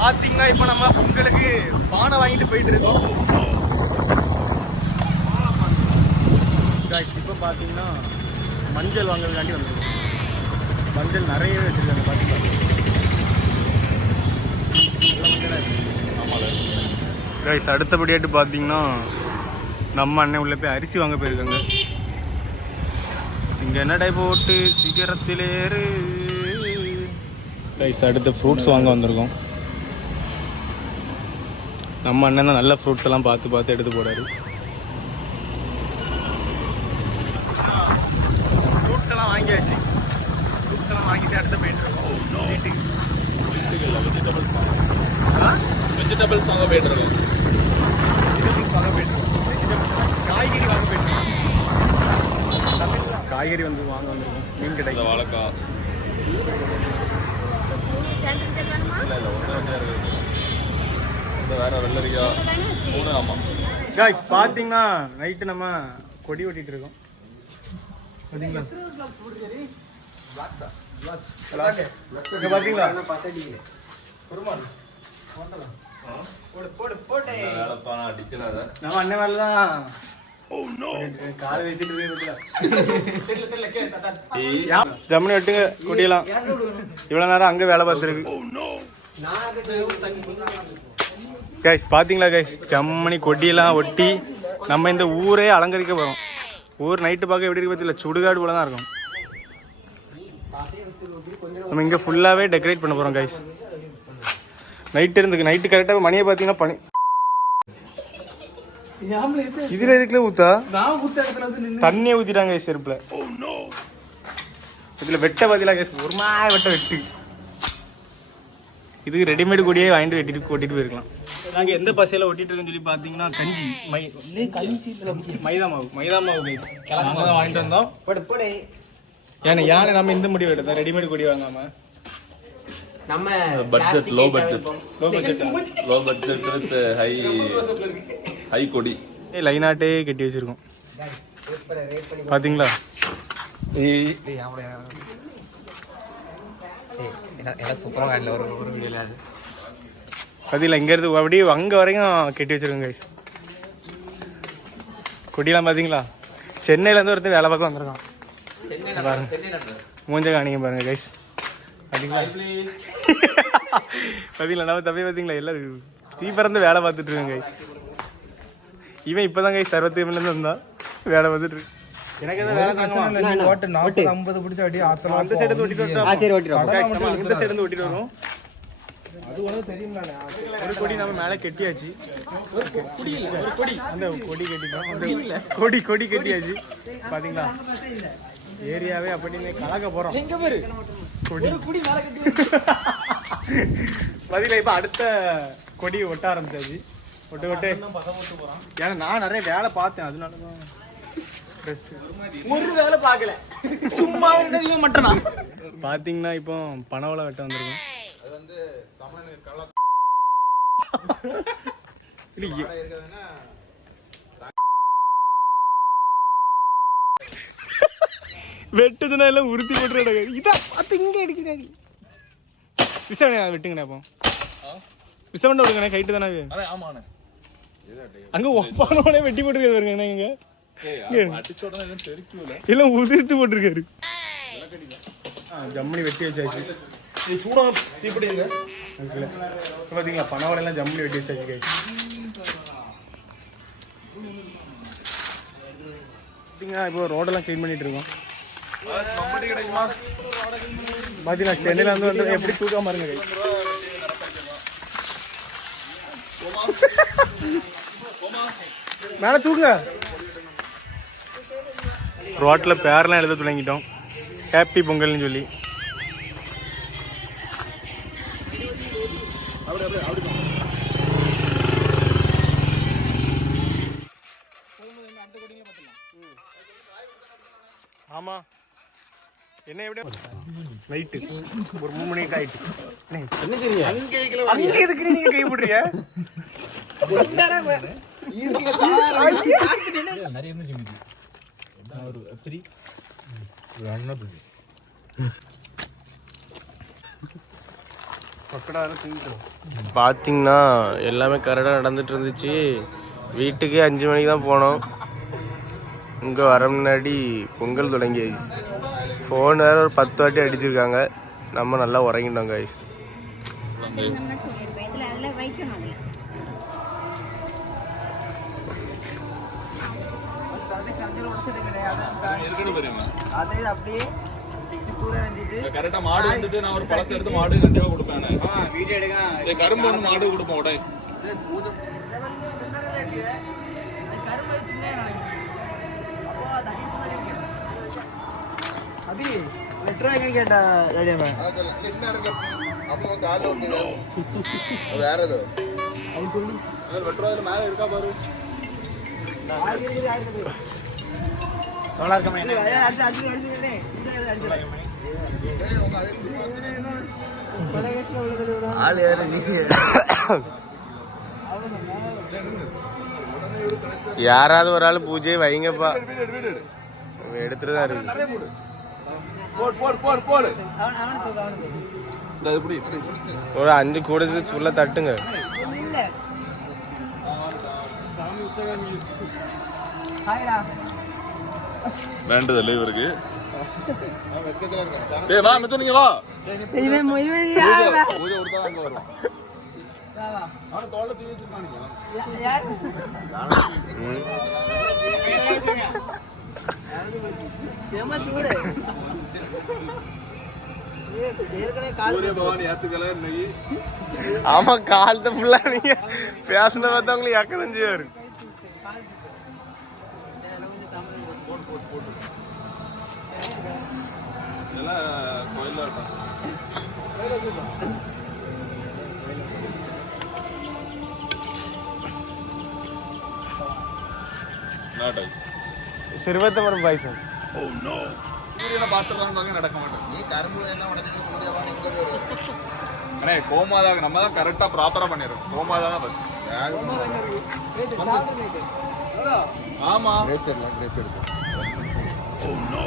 பாத்தீங்கன்னா இப்ப நம்ம பொங்கலுக்கு பானை வாங்கிட்டு போயிட்டு இருக்கோம். இப்போ பாத்தீங்கன்னா மஞ்சள் வாங்குறதுக்காண்டி வந்துருக்கோம். மஞ்சள் நிறையவே வச்சிருக்காங்க பாத்தீங்கன்னா. கைஸ் அடுத்தபடியாட்டு பாத்தீங்கன்னா நம்ம அண்ணன் உள்ள போய் அரிசி வாங்க போயிருக்காங்க. இங்க என்ன டைப் போட்டு சிகரத்திலேரு. கைஸ் அடுத்து ஃப்ரூட்ஸ் வாங்க வந்திருக்கோம். நம்ம அண்ணன் தான் நல்ல ஃப்ரூட்ஸ் எல்லாம் பார்த்து பார்த்து எடுத்து போறாரு. ஃப்ரூட்ஸ் எல்லாம் வாங்கியாச்சு. ஃப்ரூட்ஸ் எல்லாம் வாங்கிட்டு அடுத்து போயிட்டு இருக்கோம் வீட்டுக்கு. வெஜிடபிள்ஸ் வாங்க போயிட்டு இருக்கோம். காய்கறி வாங்க போயிட்டு இருக்கோம். காய்கறி வந்து வாங்க வந்திருக்கோம். மீன் கிடைக்கும். வாழைக்காய் வேற வெள்ளரிக்காய். ஆமாம் காய்ஸ் பார்த்தீங்கன்னா நைட்டு நம்ம கொடி ஓட்டிட்டு இருக்கோம். பார்த்தீங்களா நம்ம அண்ணன் மேலதான் காலை வச்சுட்டு ஜம்முனி வெட்டுங்க கொடியெல்லாம். இவ்வளவு நேரம் அங்க வேலை பார்த்துருக்கு. கைஸ் பாத்தீங்களா கைஸ், ஜம்மனி கொடியெல்லாம் ஒட்டி நம்ம இந்த ஊரே அலங்கரிக்க போறோம். ஊர் நைட்டு பார்க்க எப்படி இருக்கு பார்த்தீங்களா, சுடுகாடு போல தான் இருக்கும். நம்ம இங்க ஃபுல்லாவே டெக்கரேட் பண்ண போறோம் கைஸ். நைட்டு இருந்துக்கு நைட்டு கரெக்டாக மணியை பார்த்தீங்கன்னா பனி. இதுல எதுக்குல ஊத்தா தண்ணியை ஊத்திட்டாங்க செருப்புல. இதுல வெட்ட பாத்தீங்களா கைஸ், ஒரு மாதிரி வெட்ட வெட்டு. இதுக்கு ரெடிமேடு கொடியே வாங்கிட்டு வெட்டிட்டு ஓட்டிட்டு போயிருக்கலாம். நாங்கள் எந்த பசையில் ஒட்டிட்டு இருக்கோன்னு சொல்லி பார்த்தீங்கன்னா கஞ்சி மைதா மாவு கைஸ் நாங்கள் தான் வாங்கிட்டு வந்தோம். ஏன்னா நம்ம இந்த முடிவு எடுத்தோம் ரெடிமேடு கொடி வாங்காம. நம்ம budget low budget with high கொடி லைனாட்டே கட்டி வச்சிருக்கோம். பாத்தீங்களா பார்த்தீங்களா, இங்க இருந்து அப்படியே அங்க வரைக்கும் கட்டி வச்சிருக்கோம் கைஸ். கொடியெல்லாம் பாத்தீங்களா, சென்னையில இருந்து ஒருத்தர் வேலை பார்க்க வந்திருக்கான். மூஞ்ச காணிங்க பாருங்க கைஸ். பாத்தீங்களா நம்ம தம்பி பாத்தீங்களா, எல்லாரும் தீபறந்து வேலை பார்த்துட்டு இருக்கோம் கைஸ். இவன் இப்பதான் கைஸ் 65 இருந்து வந்தா வேலை பார்த்துட்டு இருக்கு. எனக்கு எதாவது வேலை தாங்க 40-50 பிடிச்ச அடி ஆத்தலாம். அந்த சைடு ஓட்டிட்டு வரோம். இந்த சைடு ஓட்டிட்டு வரோம். அது உனக்கு தெரியுமா, ஒரு கொடி நம்ம மேலே கட்டியாச்சு. கொடி அந்த கொடி கட்டிட்டோம். அந்த கொடி கட்டியாச்சு. பாத்தீங்களா ஏரியாவே அப்படின்னு கலக்க போறோம். கொடி பாத்தீங்களா, இப்ப அடுத்த கொடி ஒட்ட ஆரம்பிச்சாச்சு. ஒட்டு ஏன்னா நான் நிறைய வேலை பார்த்தேன், அதனாலதான் ஒரு வேலை பார்க்கல, சும்மா மட்டும். பாத்தீங்கன்னா இப்போ பனவளை வெட்ட வந்திருக்கோம். வெட்டுதுன்னா எல்லாம் உறுத்தி போட்டு இதான் பார்த்து இங்க அடிக்கிறாங்க. விசவனே வெட்டுங்கண்ணே. அப்போ விசவண்ட விடுங்கண்ணே, கைட்டு தானே. அங்க ஒப்பானோட வெட்டி போட்டுருக்காரு பாருங்க. இங்க எல்லாம் உதிர்த்து போட்டிருக்காரு. ஜம்மனி வெட்டி வச்சாச்சு. பாத்தீங்களா பனவளை எல்லாம் ஜம்மனி வெட்டி வச்சாச்சு. இப்போ ரோடெல்லாம் கிளீன் பண்ணிட்டு இருக்கோம். பாத்தீங்களா சென்னையில வந்து எப்படி தூக்காம இருங்க கை. மேல தூக்குங்க. ரோட்ல பேரெல்லாம் எழுத தொடங்கிட்டோம், ஹாப்பி பொங்கல்னு சொல்லி. ஆமா என்ன எப்படி நைட்டு ஒரு 3 மணிக்கு ஆயிட்டு அங்க எதுக்கு நீங்க கை போடுறீங்க? பார்த்தீங்கன்னா எல்லாமே கரெக்டாக நடந்துட்டு இருந்துச்சு. வீட்டுக்கே 5 மணிக்கு தான் போனோம். இங்கே வர முன்னாடி பொங்கல் தொடங்கியது. ஃபோன் வேறு ஒரு 10 வாட்டி அடிச்சிருக்காங்க. நம்ம நல்லா உறங்கிட்டோம் கைஸ். அப்படியே கரெக்டா மாடு வந்துட்டு நான் ஒரு பழத்தை எடுத்து மாடு கண்டிப்பா கொடுப்பேன். வீடியோ எடுக்க கரும்பு ஒன்று மாடு கொடுப்போம் உடனே. அபி லெட்டர் எங்க கேட்டா ரெடியா வேற ஏதோ அவன் சொல்லி லெட்டர் மேல இருக்கா பாரு. சோலார் கம்பெனி ஆள் யாரு நீங்க? யாராவது ஒரு ஆள் பூஜையை வைங்கப்பா. எடுத்துட்டு தான் இருக்கு. ஒரு 5 கூடது சொல்ல தட்டுங்க. வேண்டதில்லை இவருக்கு. டேய் வா மித்து நீங்க வா. இவன் பூஜை கொடுத்தா அங்க வரலாம். அவன தோள்ல தீ வச்சிருக்கானுங்க. யார்? சேமா சூடு. ஏற்கனவே கால் பவானி ஏத்துக்கல இன்னைக்கு. ஆமா காலத்தை ஃபுல்லா நீங்க பேசின பார்த்தா உங்களுக்கு எக்கதான் செய்வாரு. இதெல்லாம் கோயில்ல இருக்கும். சிறுவத்தமரம் பாய்சன். சூரியனை பாத்துறாங்க நடக்க மாட்டேன். நீ கரும்பு என்ன உடனே அண்ணே கோமாதா நம்ம தான் கரெக்டா ப்ராப்பரா பண்ணிடுறோம். கோமாதா தான் பஸ். ஆமா கிரேச்சர்லாம் கிரேச்சர் இருக்கு. Oh no.